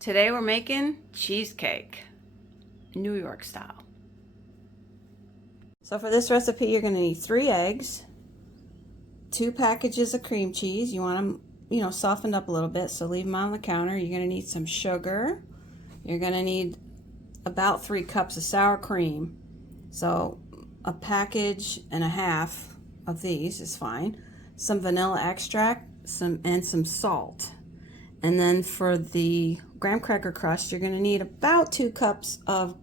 Today we're making cheesecake, New York style. So for this recipe you're going to need 3 eggs, 2 packages of cream cheese. You want them, softened up a little bit, so leave them on the counter. You're going to need some sugar. You're going to need about 3 cups of sour cream. So a package and a half of these is fine. Some vanilla extract, and some salt. And then for the graham cracker crust, you're going to need about 2 cups of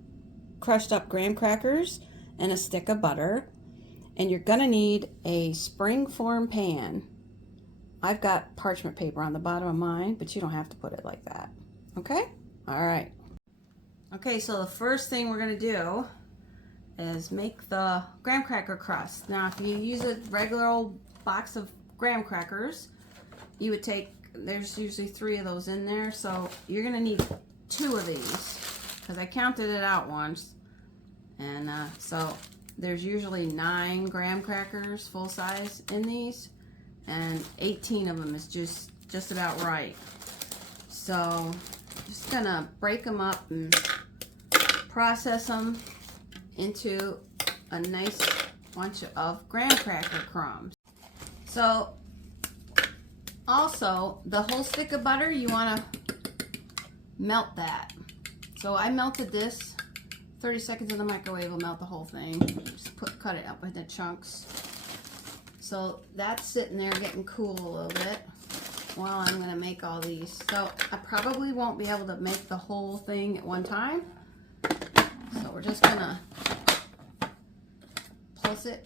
crushed up graham crackers and a stick of butter. And you're going to need a springform pan. I've got parchment paper on the bottom of mine, but you don't have to put it like that. Okay? All right. Okay, so the first thing we're going to do is make the graham cracker crust. Now, if you use a regular old box of graham crackers, you would take, there's usually 3 of those in there, so you're going to need 2 of these, because I counted it out once. And so there's usually 9 graham crackers full size in these, and 18 of them is just about right. So just gonna break them up and process them into a nice bunch of graham cracker crumbs. So also the whole stick of butter, you want to melt that. So I melted this. 30 seconds in the microwave will melt the whole thing. Just cut it up into chunks. So that's sitting there getting cool a little bit while I'm going to make all these. So I probably won't be able to make the whole thing at one time. So we're just going to plus it.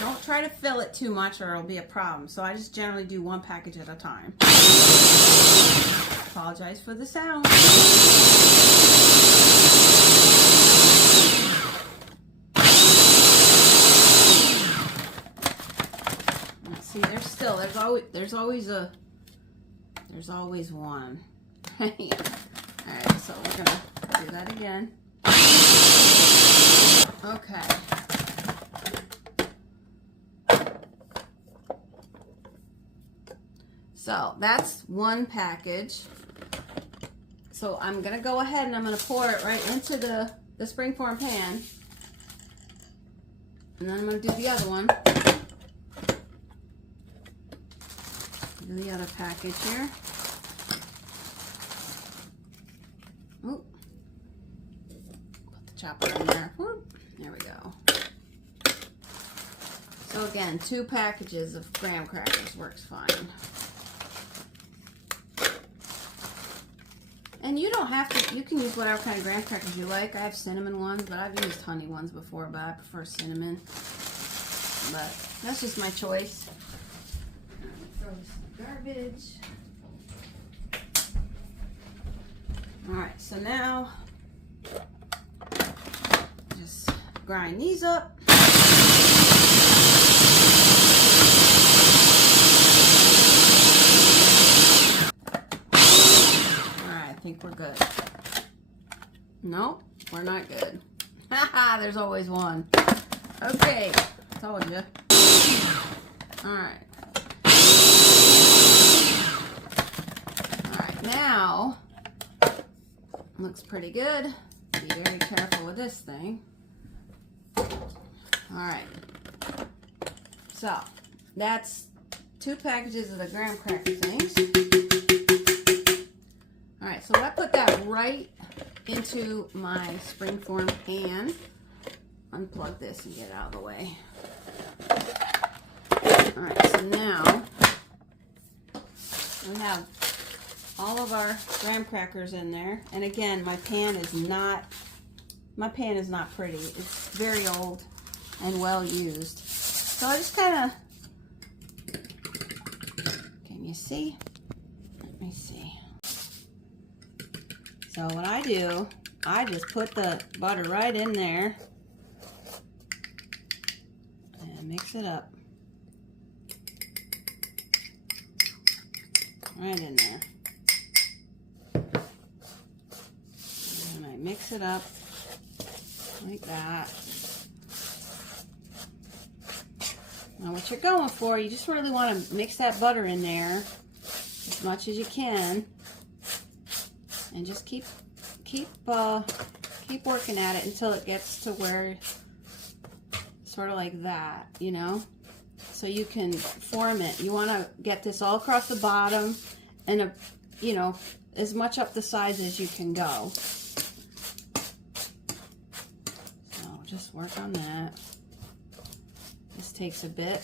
Don't try to fill it too much or it'll be a problem. So I just generally do 1 package at a time. Apologize for the sound. See, there's always one. Alright, so we're gonna do that again. Okay. So that's 1 package. So I'm gonna go ahead and I'm gonna pour it right into the springform pan. And then I'm gonna do the other one. Do the other package here. Oh, put the chopper in there. Whoop. There we go. So again, 2 packages of graham crackers works fine. And you don't have to, you can use whatever kind of graham crackers you like. I have cinnamon ones, but I've used honey ones before, but I prefer cinnamon. But that's just my choice. Throw some garbage. Alright, so now just grind these up. I think we're good. Nope, we're not good. Haha, there's always one. Okay, told you. Alright. Alright, now, looks pretty good. Be very careful with this thing. Alright. So, that's 2 packages of the graham cracker things. Alright, so I put that right into my springform pan. Unplug this and get it out of the way. Alright, so now we have all of our graham crackers in there. And again, my pan is not pretty. It's very old and well used. So I just kind of, can you see? Let me see. So what I do, I just put the butter right in there and mix it up. Right in there. And I mix it up like that. Now what you're going for, you just really want to mix that butter in there as much as you can, and just keep working at it until it gets to where, sort of like that, you know, so you can form it. You want to get this all across the bottom and you know, as much up the sides as you can go. So just work on that. This takes a bit.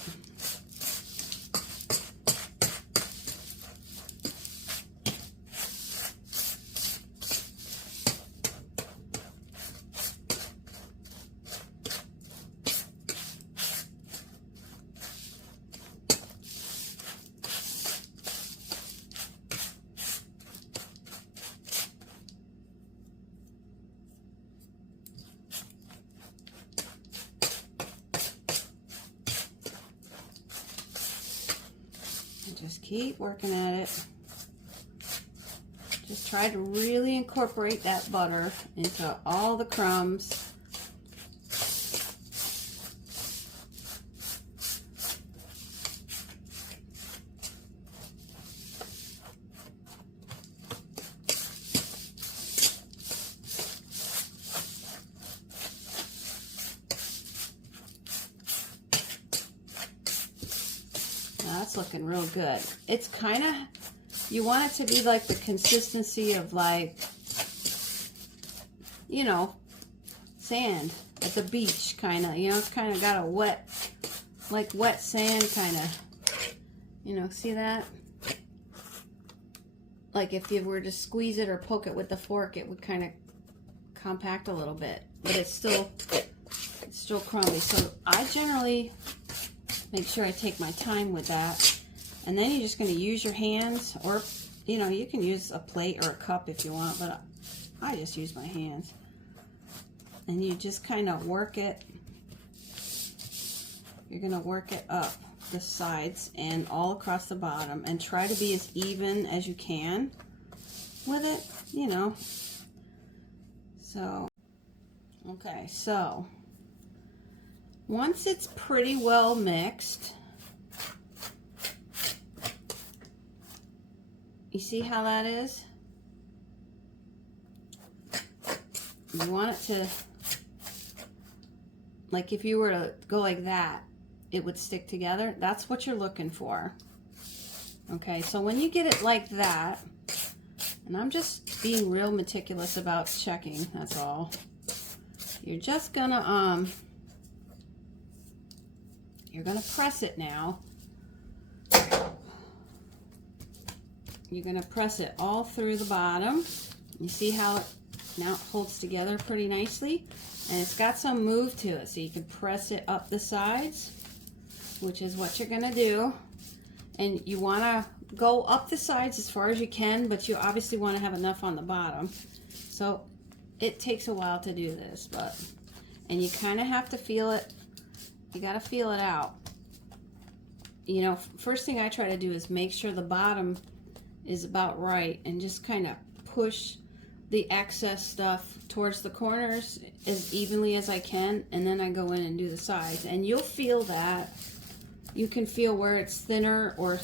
Just keep working at it. Just try to really incorporate that butter into all the crumbs. That's looking real good. It's kind of, you want it to be like the consistency of, like, you know, sand at the beach, kind of, you know, it's kind of got a wet, like wet sand kind of, you know, see that? Like if you were to squeeze it or poke it with the fork, it would kind of compact a little bit, but it's still crummy. So I generally make sure I take my time with that. And then you're just going to use your hands, or, you know, you can use a plate or a cup if you want, but I just use my hands. And you just kind of work it. You're going to work it up the sides and all across the bottom, and try to be as even as you can with it, you know. So, okay, so once it's pretty well mixed, you see how that is? You want it to, like if you were to go like that, it would stick together. That's what you're looking for. Okay, so when you get it like that, and I'm just being real meticulous about checking, that's all. You're just gonna, you're gonna press it now. You're gonna press it all through the bottom. You see how it now holds together pretty nicely? And it's got some move to it, so you can press it up the sides, which is what you're gonna do. And you wanna go up the sides as far as you can, but you obviously wanna have enough on the bottom. So it takes a while to do this, and you kinda have to feel it. You gotta feel it out. You know, first thing I try to do is make sure the bottom is about right, and just kind of push the excess stuff towards the corners as evenly as I can, and then I go in and do the sides. And you'll feel that. You can feel where it's thinner, or,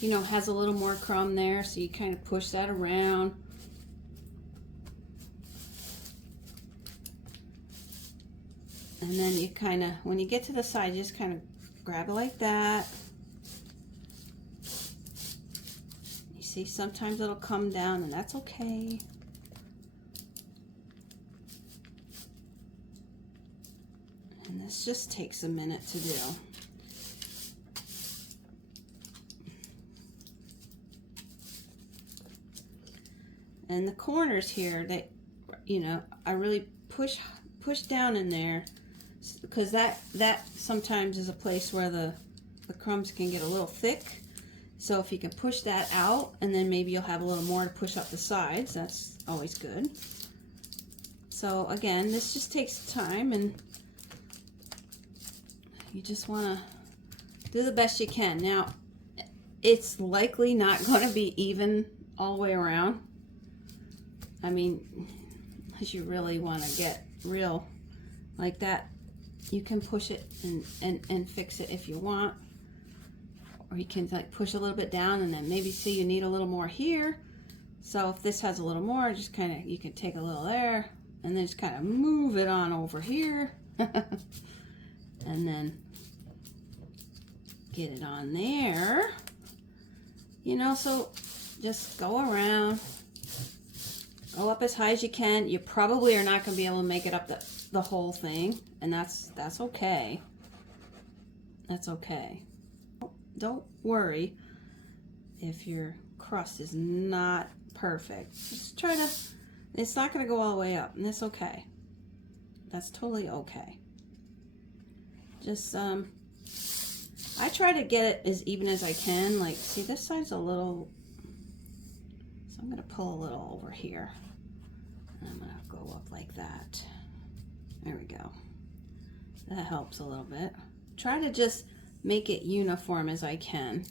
you know, has a little more crumb there, so you kind of push that around. And then you kind of, when you get to the side, you just kind of grab it like that. You see, sometimes it'll come down, and that's okay. And this just takes a minute to do. And the corners here, they, you know, I really push down in there, because that sometimes is a place where the crumbs can get a little thick. So if you can push that out, and then maybe you'll have a little more to push up the sides, that's always good. So again, this just takes time, and you just want to do the best you can. Now, it's likely not going to be even all the way around. I mean, unless you really want to get real like that. you can push it and fix it if you want. Or you can like push a little bit down and then maybe see you need a little more here. So if this has a little more, just kind of, you can take a little there and then just kind of move it on over here. And then get it on there. You know, so just go around, go up as high as you can. You probably are not going to be able to make it up the whole thing, and that's okay. That's okay. Don't worry if your crust is not perfect. Just try to, it's not going to go all the way up, and that's okay. That's totally okay. Just, I try to get it as even as I can. Like, see, this side's a little, so I'm going to pull a little over here. And I'm going to go up like that. There we go. That helps a little bit. Try to just make it uniform as I can.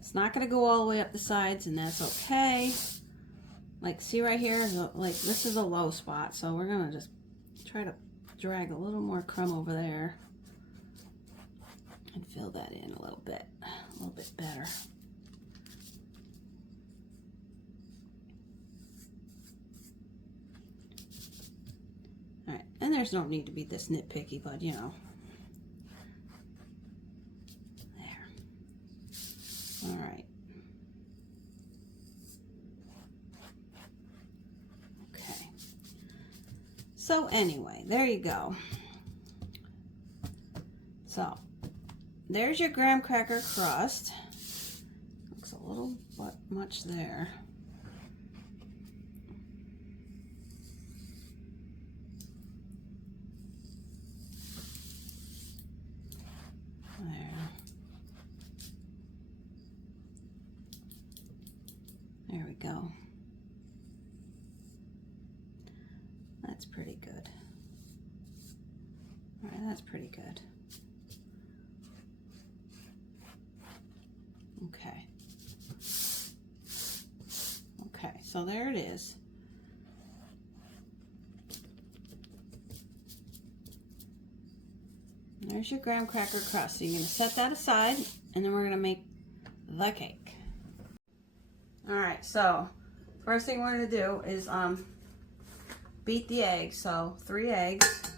It's not going to go all the way up the sides, and that's okay. Like, see right here, like this is a low spot, so we're going to just try to drag a little more crumb over there and fill that in a little bit better. All right, and there's no need to be this nitpicky, but you know. All right. Okay. So anyway, there you go. So there's your graham cracker crust. Looks a little bit much there. There we go. That's pretty good. All right, that's pretty good. Okay. Okay, so there it is. There's your graham cracker crust. So you're going to set that aside, and then we're going to make the cake. All right, so first thing we're going to do is beat the eggs. So 3 eggs.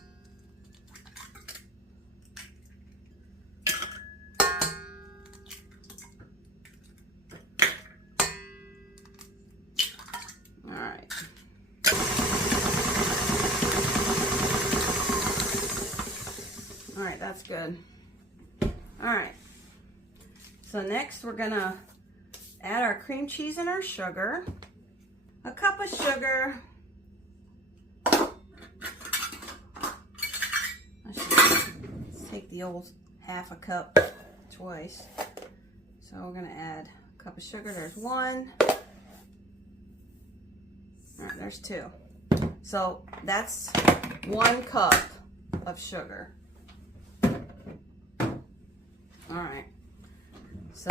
All right. All right, that's good. All right. So next we're going to add our cream cheese and our sugar. A cup of sugar. Let's take the old half a cup twice. So we're going to add a cup of sugar. There's 1. All right, there's 2. So that's 1 cup of sugar. All right. So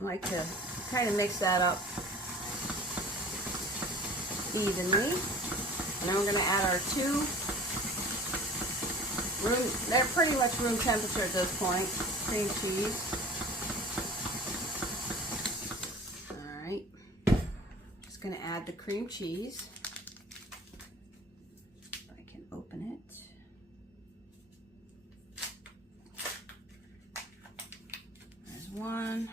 I like to kind of mix that up evenly. And then we're going to add our 2 they're pretty much room temperature at this point, cream cheese. All right. Just going to add the cream cheese. If I can open it. There's 1.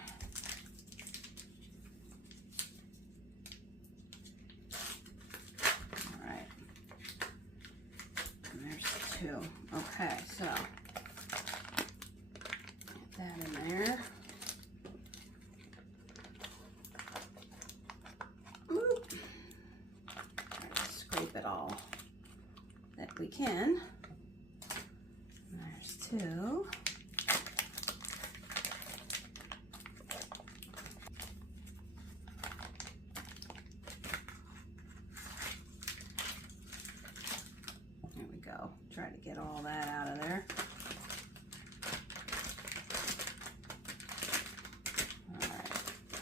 Okay, so get that in there. Oop. Try to scrape it all that we can. There's 2. Try to get all that out of there. All right,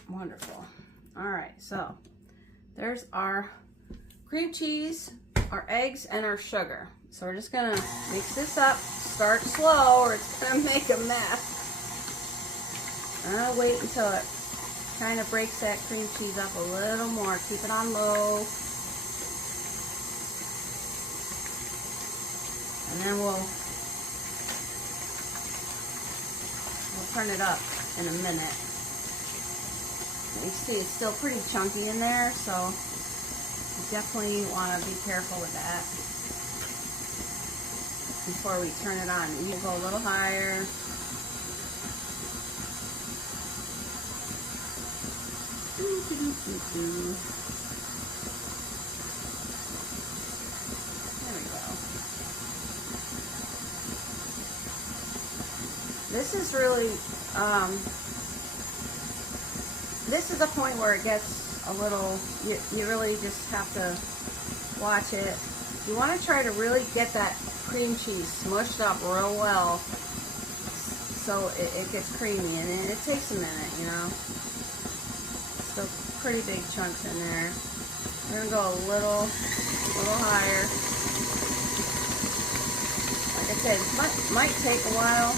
wonderful. All right, so there's our cream cheese, our eggs, and our sugar. So we're just gonna mix this up Start slow or it's gonna make a mess. I'll wait until it kind of breaks that cream cheese up a little more. Keep it on low. And then we'll turn it up in a minute. You see it's still pretty chunky in there, so you definitely want to be careful with that before we turn it on. You go a little higher. There we go. This is really, this is the point where it gets a little, you really just have to watch it. You want to try to really get that cream cheese smushed up real well so it gets creamy, and it takes a minute, you know. Still pretty big chunks in there. We're gonna go a little higher. Like I said, it might take a while.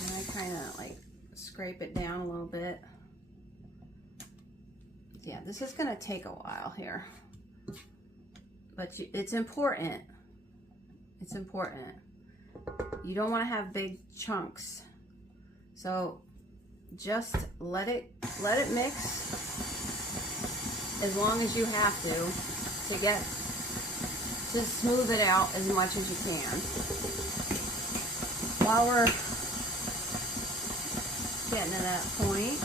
And I kind of like scrape it down a little bit. Yeah, this is gonna take a while here, but it's important. It's important. You don't want to have big chunks, so just let it mix as long as you have to smooth it out as much as you can. While we're getting to that point,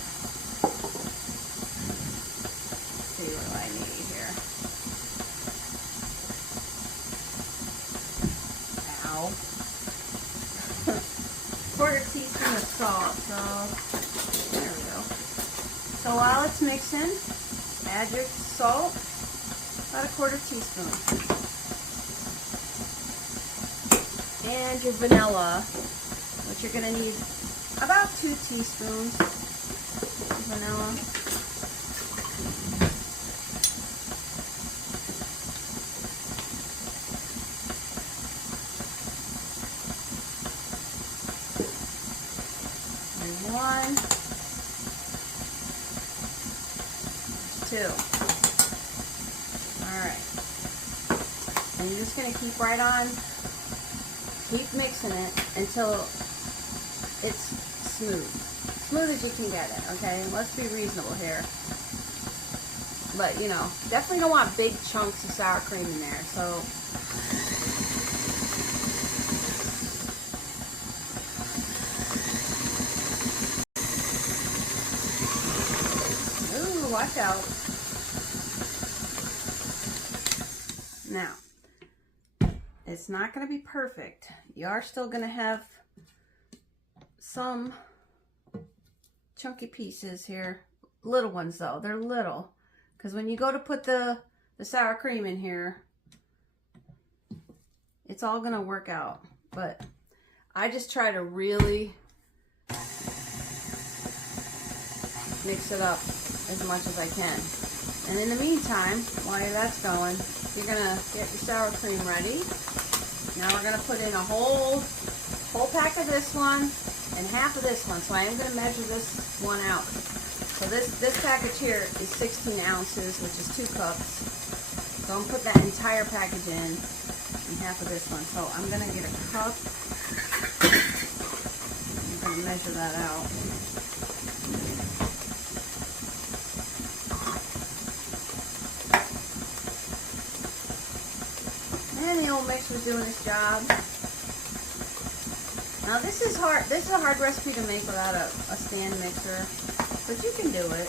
let's see what I need here. Ow. Quarter teaspoon of salt, so there we go. So while it's mixing, add your salt, about a quarter teaspoon. And your vanilla, which you're gonna need about 2 teaspoons of vanilla. One, 2. All right. And you're just going to keep right on, keep mixing it until it's smooth. Smooth as you can get it, okay? Let's be reasonable here. But, you know, definitely don't want big chunks of sour cream in there, so watch out. Now, it's not going to be perfect. You are still going to have some chunky pieces here. Little ones though. They're little. Because when you go to put the sour cream in here, it's all going to work out. But I just try to really mix it up as much as I can. And in the meantime, while that's going, you're gonna get your sour cream ready. Now we're gonna put in a whole pack of this one and half of this one. So I am gonna measure this one out. So this package here is 16 ounces, which is 2 cups. So I'm gonna put that entire package in and half of this one. So I'm gonna get a cup. I'm gonna measure that out. And the old mixer's doing its job. Now this is hard. This is a hard recipe to make without a stand mixer, but you can do it.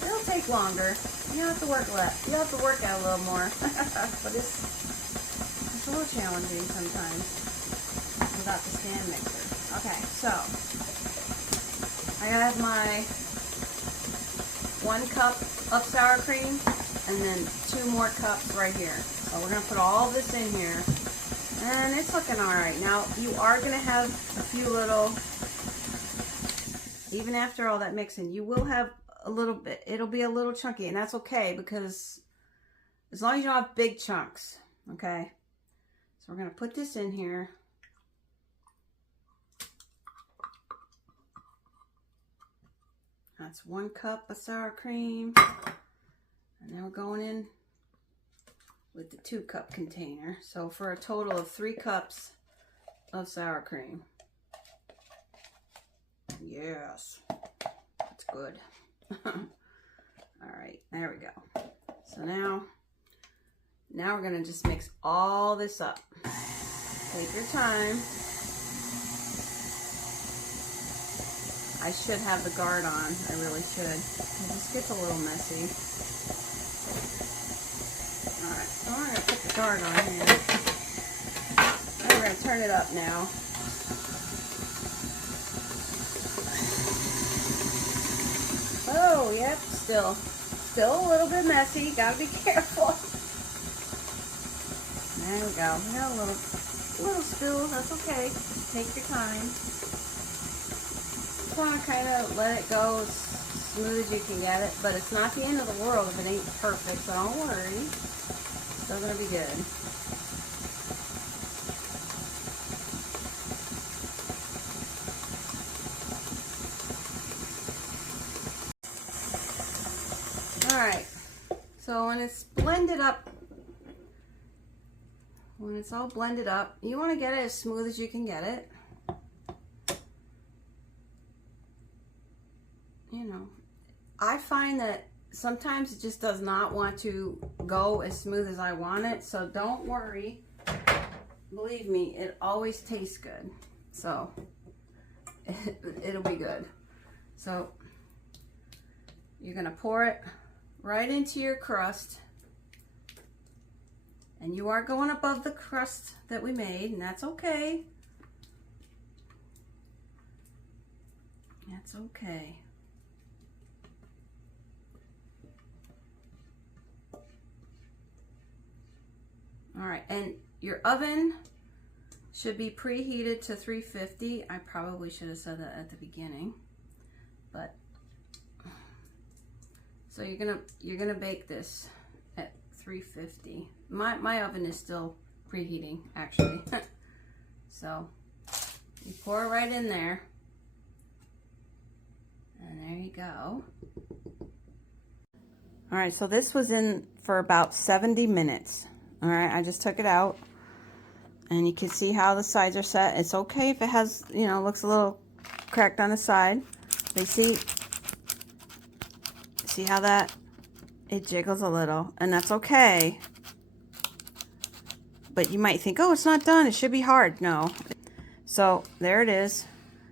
It'll take longer. You have to work less. You have to work out a little more. But it's a little challenging sometimes without the stand mixer. Okay, so I have my 1 cup of sour cream and then 2 more cups right here. So we're going to put all this in here, and it's looking alright. Now, you are going to have a few little, even after all that mixing, you will have a little bit, it'll be a little chunky, and that's okay because as long as you don't have big chunks, okay? So we're gonna put this in here. That's 1 cup of sour cream. And then we're going in with the 2-cup container. So for a total of 3 cups of sour cream. Yes, that's good. All right, there we go. So now we're gonna just mix all this up. Take your time. I should have the guard on. I really should. This gets a little messy. Alright, so I'm going to put the guard on here. And we're going to turn it up now. Oh, yep, still a little bit messy. Gotta be careful. There we go. We got a little spill. That's okay. Take your time. Just want to kind of let it go as smooth as you can get it, but it's not the end of the world if it ain't perfect, so don't worry. It's still gonna be good. Alright, so when it's blended up, when it's all blended up, you want to get it as smooth as you can get it. You know, I find that sometimes it just does not want to go as smooth as I want it, so don't worry. Believe me, it always tastes good, so it'll be good. So you're gonna pour it right into your crust, and you are going above the crust that we made, and that's okay. That's okay. All right, and your oven should be preheated to 350. I probably should have said that at the beginning, but so you're gonna bake this at 350. My oven is still preheating actually. So you pour it right in there, and there you go. All right, so this was in for about 70 minutes. All right, I just took it out, and you can see how the sides are set. It's okay if it has, you know, looks a little cracked on the side. But see how that, it jiggles a little, and that's okay. But you might think, oh, it's not done, it should be hard. No. So there it is.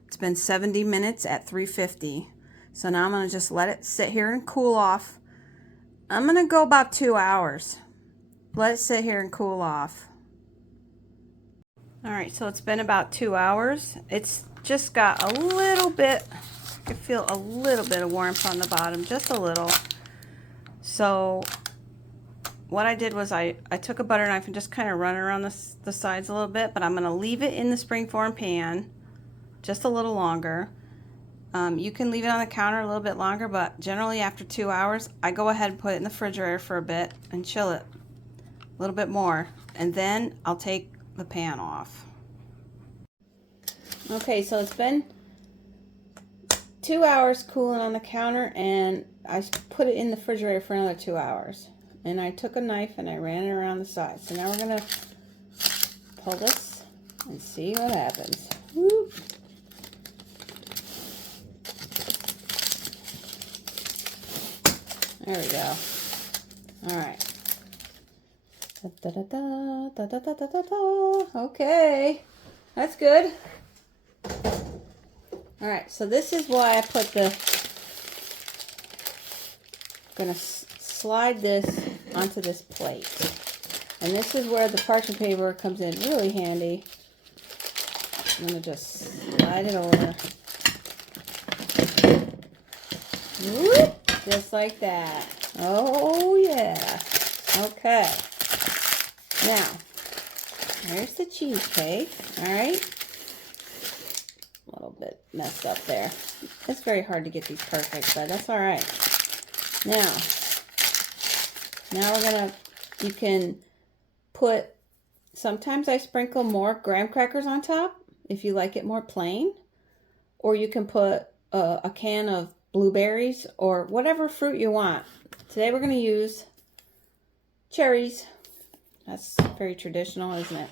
It's been 70 minutes at 350. So now I'm gonna just let it sit here and cool off. I'm gonna go about 2 hours. Let it sit here and cool off. All right, so it's been about 2 hours. It's just got a little bit, I can feel a little bit of warmth on the bottom, just a little. So what I did was I took a butter knife and just kind of run around the sides a little bit, but I'm gonna leave it in the springform pan just a little longer. You can leave it on the counter a little bit longer, but generally after 2 hours, I go ahead and put it in the refrigerator for a bit and chill it a little bit more, and then I'll take the pan off. Okay, so it's been 2 hours cooling on the counter, and I put it in the refrigerator for another 2 hours. And I took a knife and I ran it around the sides. So now we're gonna pull this and see what happens. Whoop. There we go. All right. Da, da, da, da, da, da, da, da, da. Okay, that's good. All right, so this is why I put the, gonna slide this onto this plate. And this is where the parchment paper comes in really handy. I'm gonna just slide it over. Whoop, just like that. Oh yeah. Okay. Now, here's the cheesecake. All right. A little bit messed up there. It's very hard to get these perfect, but that's all right. Now we're gonna, you can put, sometimes I sprinkle more graham crackers on top if you like it more plain, or you can put a can of blueberries or whatever fruit you want. Today we're gonna use cherries. That's very traditional, isn't it?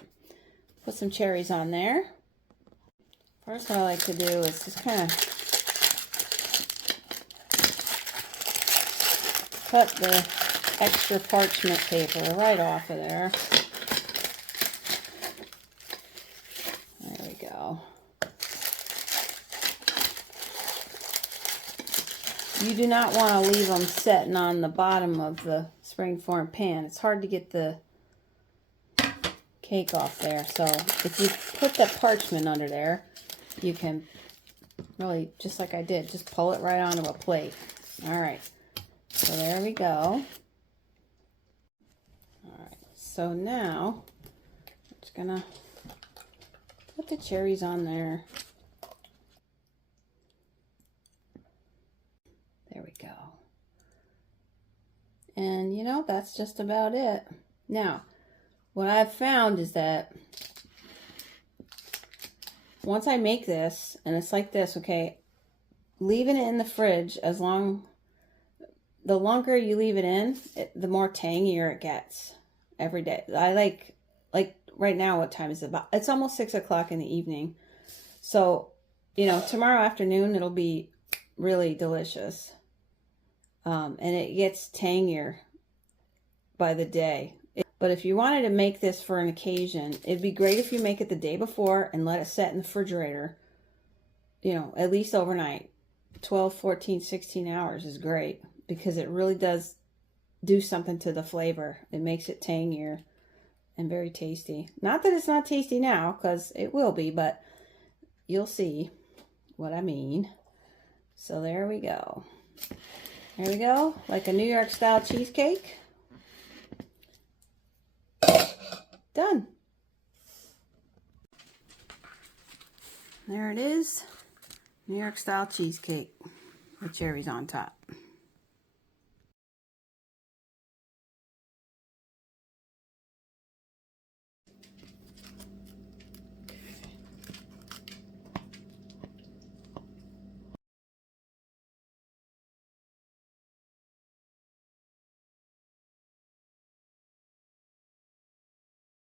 Put some cherries on there. First, what I like to do is just kind of cut the extra parchment paper right off of there. There we go. You do not want to leave them setting on the bottom of the springform pan. It's hard to get the cake off there. So if you put that parchment under there, you can really, just like I did, just pull it right onto a plate. All right. So there we go. All right. So now I'm just gonna put the cherries on there. There we go. And you know, that's just about it. Now, what I've found is that once I make this, and it's like this, okay, leaving it in the fridge the longer you leave it in, the more tangier it gets every day. I like right now, what time is it? It's almost 6 o'clock in the evening. So, you know, tomorrow afternoon, it'll be really delicious. And it gets tangier by the day. But if you wanted to make this for an occasion, it'd be great if you make it the day before and let it set in the refrigerator, you know, at least overnight. 12, 14, 16 hours is great because it really does do something to the flavor. It makes it tangier and very tasty. Not that it's not tasty now, because it will be, but you'll see what I mean. So there we go. There we go, like a New York style cheesecake. Done. There it is. New York style cheesecake with cherries on top.